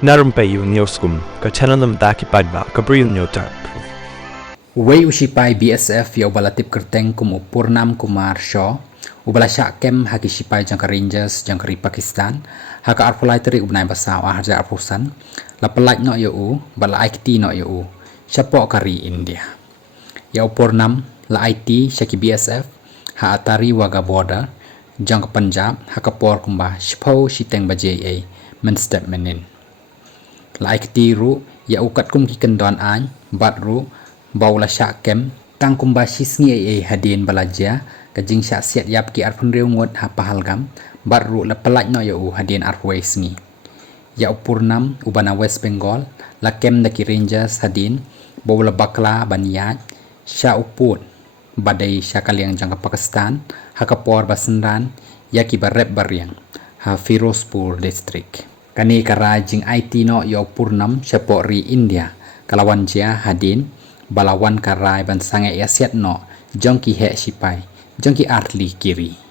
Na Rympei U ka channel taki paidbah ka Bri U Hynñiewtrep. Khublei shipai BSF ya ubalatip kyrteng kum upurnam kumar shah ubala syakem haki shipai jang Rangers jang Pakistan haka arpulai teri ubnai basau harja arpusan la pelaj no eu bala IT no eu syapok kari India ya upurnam la IT syaki BSF ha atari waga border jang Punjab haka por kumba shipau shiteng bajai menstep menin la IT ru ya ukat kum kiken don an bat ru bau la syak kem tang kumba shisngi hadin balaja kajing syak siat yap ki arpun reu ngot ha pahalgam bar ru la pelaj no ya hadin arpwei sngi ya upurnam ubana West Bengal la kem daki Rangers hadin bau la bakla baniat sya uput badai syakaliang jangka Pakistan hakapor basenran ya ki barep bariang ha Firozpur district kani karajing IT no ya upurnam syapok ri India kalawan jia hadin balawan karai ban sangai asiat no jong ki he shipai jong ki artli kiri